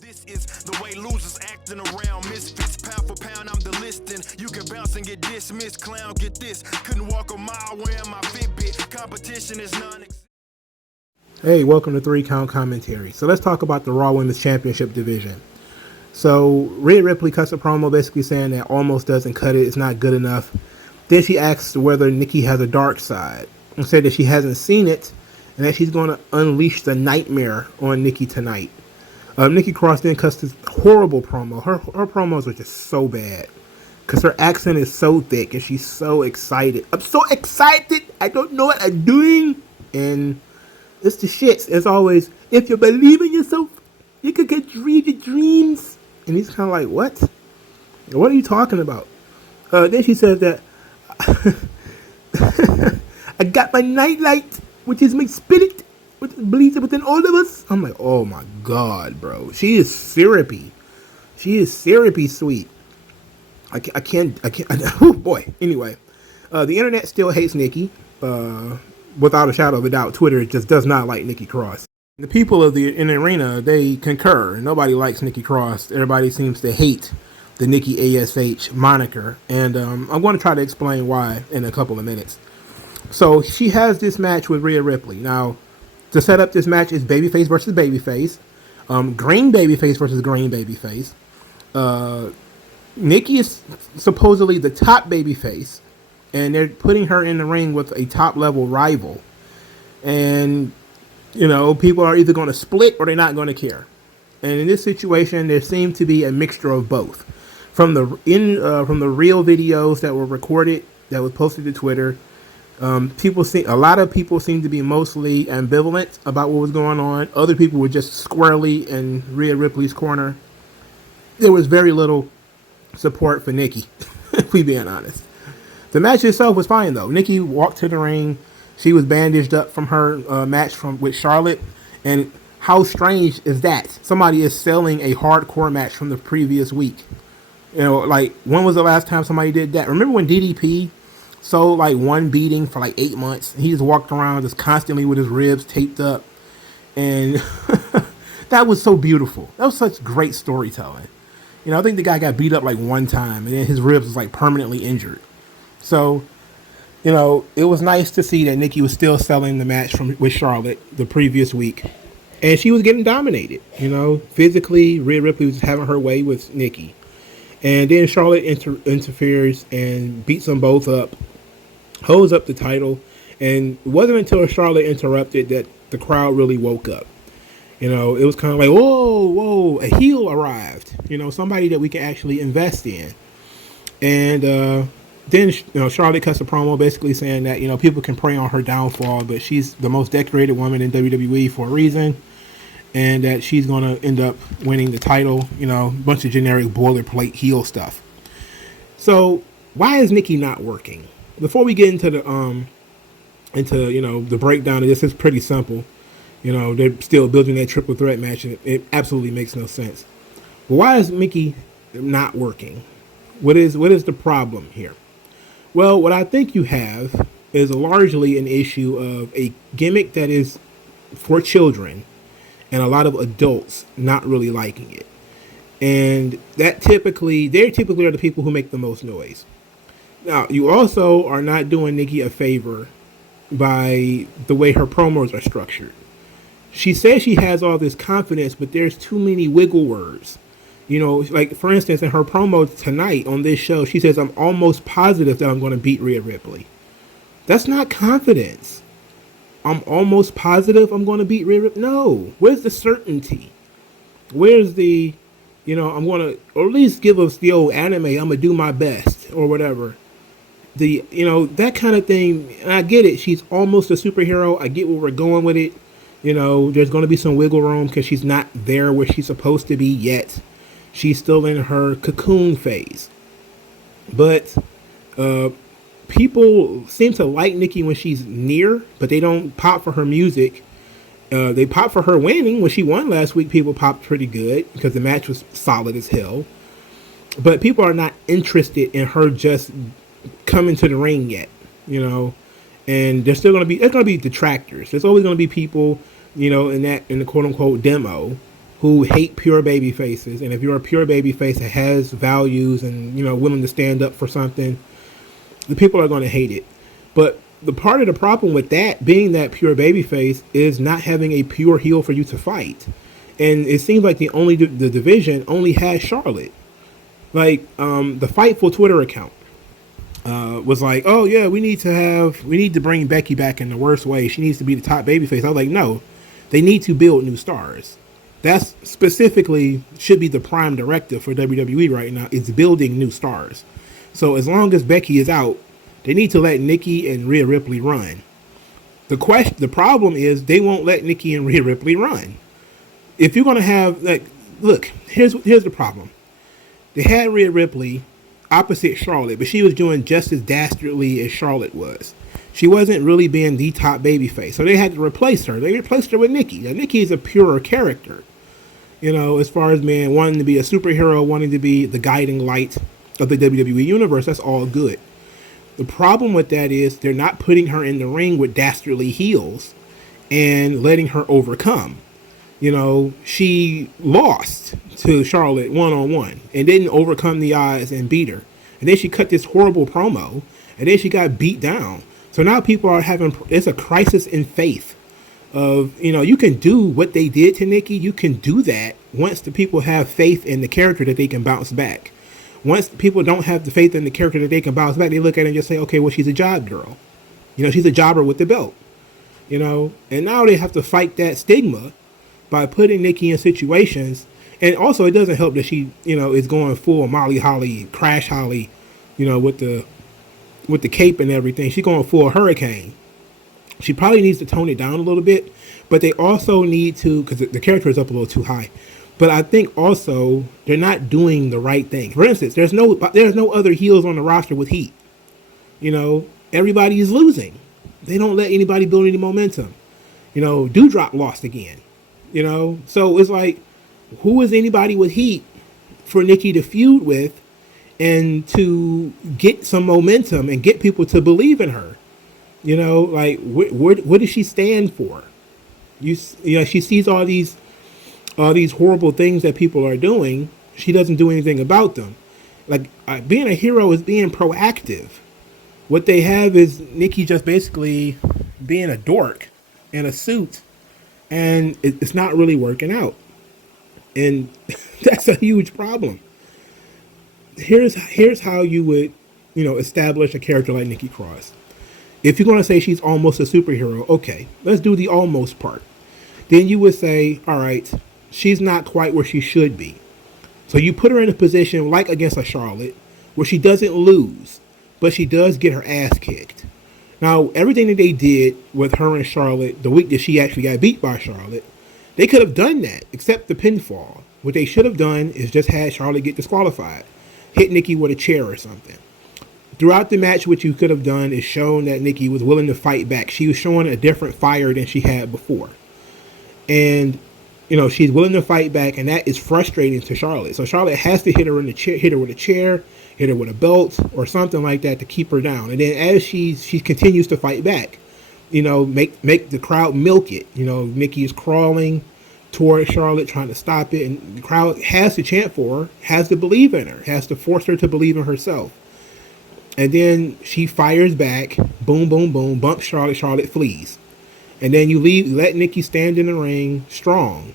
This is the way losers acting around misfits. Pound for pound, I'm the listing. You can bounce and get dismissed. Clown, get this. Couldn't walk a mile wearing my Fitbit. Competition is non-existent. Hey, welcome to 3 Count Commentary. So let's talk about the Raw Women's Championship division. So Rhea Ripley cuts a promo basically saying that almost doesn't cut it. It's not good enough. Then she asks whether Nikki has a dark side and said that she hasn't seen it and that she's going to unleash the nightmare on Nikki tonight. Nikki Cross then cuts this horrible promo. Her promos are just so bad because her accent is so thick and she's so excited. I'm so excited. I don't know what I'm doing. And it's the shits. As always, if you believe in yourself, you could get your dreams. And he's kind of like, what? What are you talking about? Then she says that I got my nightlight, which is my spirit, which bleeds within all of us. I'm like, oh my God, bro. She is syrupy. She is syrupy sweet. I can't. Oh boy. Anyway, the internet still hates Nikki. Without a shadow of a doubt, Twitter just does not like Nikki Cross. The people in the arena, they concur. Nobody likes Nikki Cross. Everybody seems to hate the Nikki A.S.H moniker. And I'm going to try to explain why in a couple of minutes. So she has this match with Rhea Ripley. Now, to set up this match is babyface versus babyface. Green babyface versus green babyface. Nikki is supposedly the top babyface. And they're putting her in the ring with a top-level rival. And, you know, people are either going to split or they're not going to care. And in this situation, there seemed to be a mixture of both. From the real videos that were recorded, that was posted to Twitter, a lot of people seemed to be mostly ambivalent about what was going on. Other people were just squarely in Rhea Ripley's corner. There was very little support for Nikki, if we being honest. The match itself was fine, though. Nikki walked to the ring. She was bandaged up from her match with Charlotte. And how strange is that? Somebody is selling a hardcore match from the previous week. You know, like, when was the last time somebody did that? Remember when DDP sold, like, one beating for, like, 8 months? He just walked around just constantly with his ribs taped up. And that was so beautiful. That was such great storytelling. You know, I think the guy got beat up, like, one time. And then his ribs was, like, permanently injured. So, you know, it was nice to see that Nikki was still selling the match with Charlotte the previous week. And she was getting dominated. You know, physically, Rhea Ripley was having her way with Nikki. And then Charlotte interferes and beats them both up, holds up the title. And it wasn't until Charlotte interrupted that the crowd really woke up. You know, it was kind of like, whoa, a heel arrived. You know, somebody that we can actually invest in. And, then, you know, Charlotte cuts a promo basically saying that, you know, people can prey on her downfall, but she's the most decorated woman in WWE for a reason, and that she's going to end up winning the title, you know, a bunch of generic boilerplate heel stuff. So, why is Nikki not working? Before we get into you know, the breakdown of this, it's pretty simple. You know, they're still building that triple threat match, and it absolutely makes no sense. But why is Nikki not working? What is the problem here? Well, what I think you have is largely an issue of a gimmick that is for children and a lot of adults not really liking it. And they're typically are the people who make the most noise. Now, you also are not doing Nikki a favor by the way her promos are structured. She says she has all this confidence, but there's too many wiggle words. You know, like, for instance, in her promo tonight on this show, she says, I'm almost positive that I'm going to beat Rhea Ripley. That's not confidence. I'm almost positive I'm going to beat Rhea Ripley. No. Where's the certainty? Where's the, you know, I'm going to, or at least give us the old anime, I'm going to do my best, or whatever. The, you know, that kind of thing. And I get it. She's almost a superhero. I get where we're going with it. You know, there's going to be some wiggle room because she's not there where she's supposed to be yet. She's still in her cocoon phase. But people seem to like Nikki when she's near, but they don't pop for her music. They pop for her winning. When she won last week, people popped pretty good because the match was solid as hell. But people are not interested in her just coming to the ring yet, you know. And there's going to be detractors. There's always going to be people, you know, in the quote unquote demo who hate pure baby faces. And if you're a pure baby face that has values and, willing to stand up for something, the people are going to hate it. But the part of the problem with that being that pure baby face is not having a pure heel for you to fight. And it seems like the division only has Charlotte. Like, the Fightful Twitter account was like, oh yeah, we need to bring Becky back in the worst way. She needs to be the top babyface. I was like, no, they need to build new stars. That's specifically should be the prime directive for WWE right now. It's building new stars. So as long as Becky is out, they need to let Nikki and Rhea Ripley run. The problem is they won't let Nikki and Rhea Ripley run. If you're gonna have look, here's the problem. They had Rhea Ripley opposite Charlotte, but she was doing just as dastardly as Charlotte was. She wasn't really being the top babyface, so they had to replace her. They replaced her with Nikki. Now, Nikki is a purer character, as far as wanting to be a superhero, wanting to be the guiding light of the WWE universe. That's all good. The problem with that is they're not putting her in the ring with dastardly heels and letting her overcome. She lost to Charlotte one-on-one and didn't overcome the odds and beat her. And then she cut this horrible promo, and then she got beat down. So now people are it's a crisis in faith of, you can do what they did to Nikki. You can do that once the people have faith in the character that they can bounce back. Once people don't have the faith in the character that they can bounce back, they look at it and just say, okay, well, she's a job girl. She's a jobber with the belt. And now they have to fight that stigma by putting Nikki in situations. And also it doesn't help that she, is going full Molly Holly, Crash Holly, with the cape and everything. She's going full Hurricane. She probably needs to tone it down a little bit, but they also need to, because the character is up a little too high. But I think also they're not doing the right thing. For instance, there's no other heels on the roster with heat. Everybody is losing. They don't let anybody build any momentum. Doudrop lost again. So it's like, who is anybody with heat for Nikki to feud with and to get some momentum and get people to believe in her? What does she stand for? She sees all these horrible things that people are doing. She doesn't do anything about them. Being a hero is being proactive. What they have is Nikki just basically being a dork in a suit, and it's not really working out. And that's a huge problem. Here's how you would, establish a character like Nikki Cross. If you're going to say she's almost a superhero, okay, let's do the almost part. Then you would say, all right, she's not quite where she should be. So you put her in a position like against a Charlotte where she doesn't lose, but she does get her ass kicked. Now, everything that they did with her and Charlotte the week that she actually got beat by Charlotte, they could have done that, except the pinfall. What they should have done is just had Charlotte get disqualified, hit Nikki with a chair or something. Throughout the match, what you could have done is shown that Nikki was willing to fight back. She was showing a different fire than she had before. And, she's willing to fight back, and that is frustrating to Charlotte. So Charlotte has to hit her with a chair, hit her with a belt or something like that to keep her down. And then as she continues to fight back, make the crowd milk it. Nikki is crawling toward Charlotte, trying to stop it, and the crowd has to chant for her, has to believe in her, has to force her to believe in herself. And then she fires back, boom, boom, boom, bumps Charlotte, Charlotte flees. And then you let Nikki stand in the ring strong.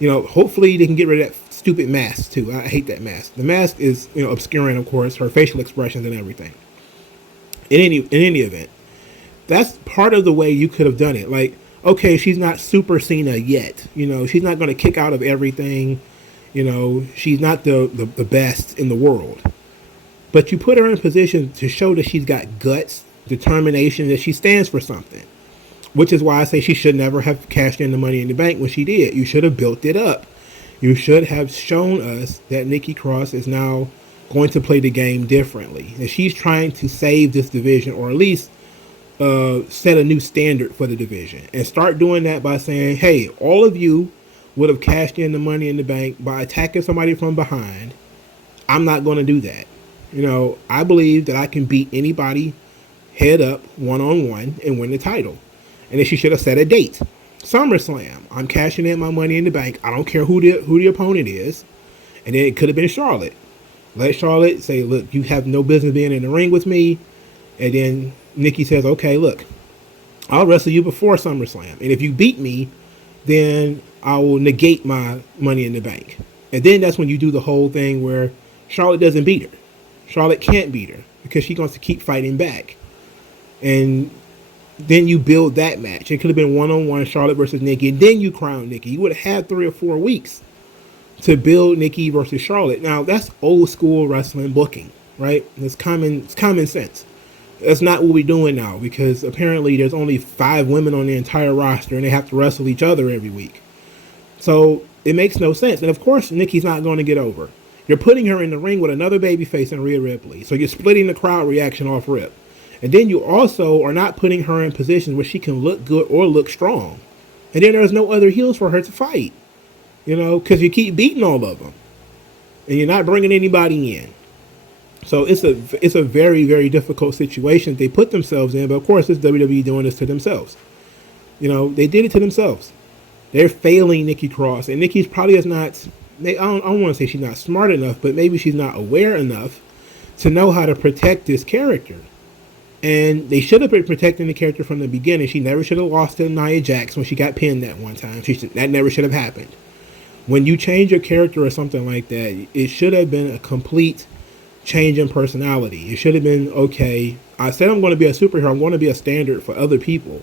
Hopefully they can get rid of that stupid mask too. I hate that mask. The mask is, obscuring, of course, her facial expressions and everything. In any event, that's part of the way you could have done it. Like, okay, she's not Super Cena yet. She's not going to kick out of everything. She's not the best in the world. But you put her in a position to show that she's got guts, determination, that she stands for something. Which is why I say she should never have cashed in the Money in the Bank when she did. You should have built it up. You should have shown us that Nikki Cross is now going to play the game differently. That she's trying to save this division, or at least set a new standard for the division. And start doing that by saying, hey, all of you would have cashed in the Money in the Bank by attacking somebody from behind. I'm not going to do that. I believe that I can beat anybody head up, one-on-one, and win the title. And then she should have set a date. SummerSlam, I'm cashing in my money in the bank. I don't care who the opponent is. And then it could have been Charlotte. Let Charlotte say, look, you have no business being in the ring with me. And then Nikki says, okay, look, I'll wrestle you before SummerSlam. And if you beat me, then I will negate my money in the bank. And then that's when you do the whole thing where Charlotte doesn't beat her. Charlotte can't beat her because she wants to keep fighting back. And then you build that match. It could have been one-on-one Charlotte versus Nikki. And then you crown Nikki. You would have had 3 or 4 weeks to build Nikki versus Charlotte. Now, that's old school wrestling booking, right? It's common sense. That's not what we're doing now because apparently there's only 5 women on the entire roster and they have to wrestle each other every week. So it makes no sense. And of course, Nikki's not going to get over. You're putting her in the ring with another babyface and Rhea Ripley. So you're splitting the crowd reaction off rip. And then you also are not putting her in positions where she can look good or look strong. And then there's no other heels for her to fight. You know, because you keep beating all of them. And you're not bringing anybody in. So it's a very, very difficult situation they put themselves in. But of course, it's WWE doing this to themselves. You know, they did it to themselves. They're failing Nikki Cross. And Nikki's probably is not, I don't want to say she's not smart enough, but maybe she's not aware enough to know how to protect this character. And they should have been protecting the character from the beginning. She never should have lost to Nia Jax when she got pinned that one time. That never should have happened. When you change your character or something like that, it should have been a complete change in personality. It should have been, okay, I said I'm going to be a superhero. I'm going to be a standard for other people.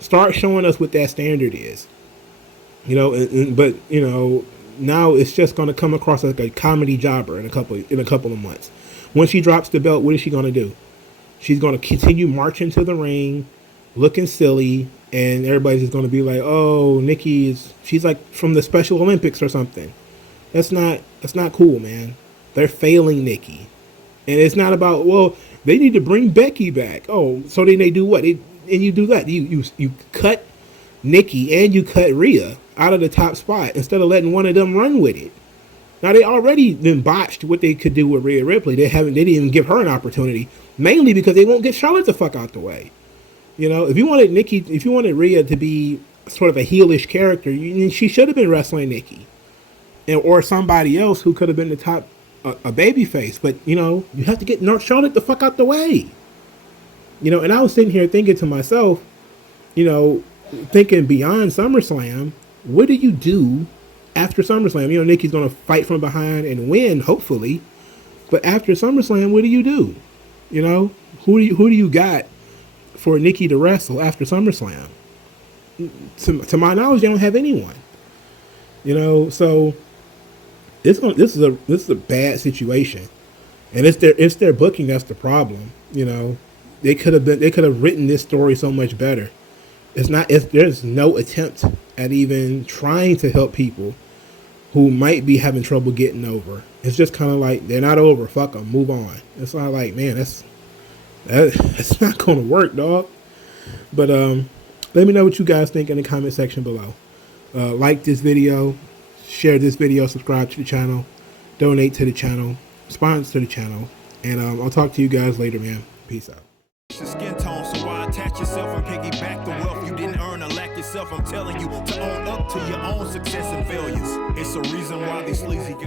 Start showing us what that standard is. You know, but, you know, now it's just going to come across like a comedy jobber in a couple of months. When she drops the belt, what is she going to do? She's going to continue marching to the ring, looking silly, and everybody's just going to be like, oh, she's like from the Special Olympics or something. That's not cool, man. They're failing Nikki. And it's not about, well, they need to bring Becky back. Oh, so then they do what? And you do that. You cut Nikki and you cut Rhea out of the top spot instead of letting one of them run with it. Now, they already been botched what they could do with Rhea Ripley. They didn't even give her an opportunity, mainly because they won't get Charlotte the fuck out the way. You know, if you wanted Rhea to be sort of a heelish character, she should have been wrestling Nikki, or somebody else who could have been the top a baby face. But you know, you have to get Charlotte the fuck out the way. You know, and I was sitting here thinking to myself, you know, thinking beyond SummerSlam, what do you do after SummerSlam? You know, Nikki's gonna fight from behind and win, hopefully. But after SummerSlam, what do you do? You know, who do you got for Nikki to wrestle after SummerSlam? To my knowledge, they don't have anyone. You know, so this is a bad situation, and it's their booking that's the problem. You know, they could have written this story so much better. There's no attempt at even trying to help people who might be having trouble getting over. It's just kind of like, they're not over, fuck them, move on. It's not like, man, that's not going to work, dog. But let me know what you guys think in the comment section below. Like this video, share this video, subscribe to the channel, donate to the channel, sponsor to the channel, and I'll talk to you guys later, man. Peace out. Skin tone, so why attach yourself and piggyback the wealth you didn't earn or lack yourself? I'm telling you to own up to your own success and failures. It's a reason why these sleazy guys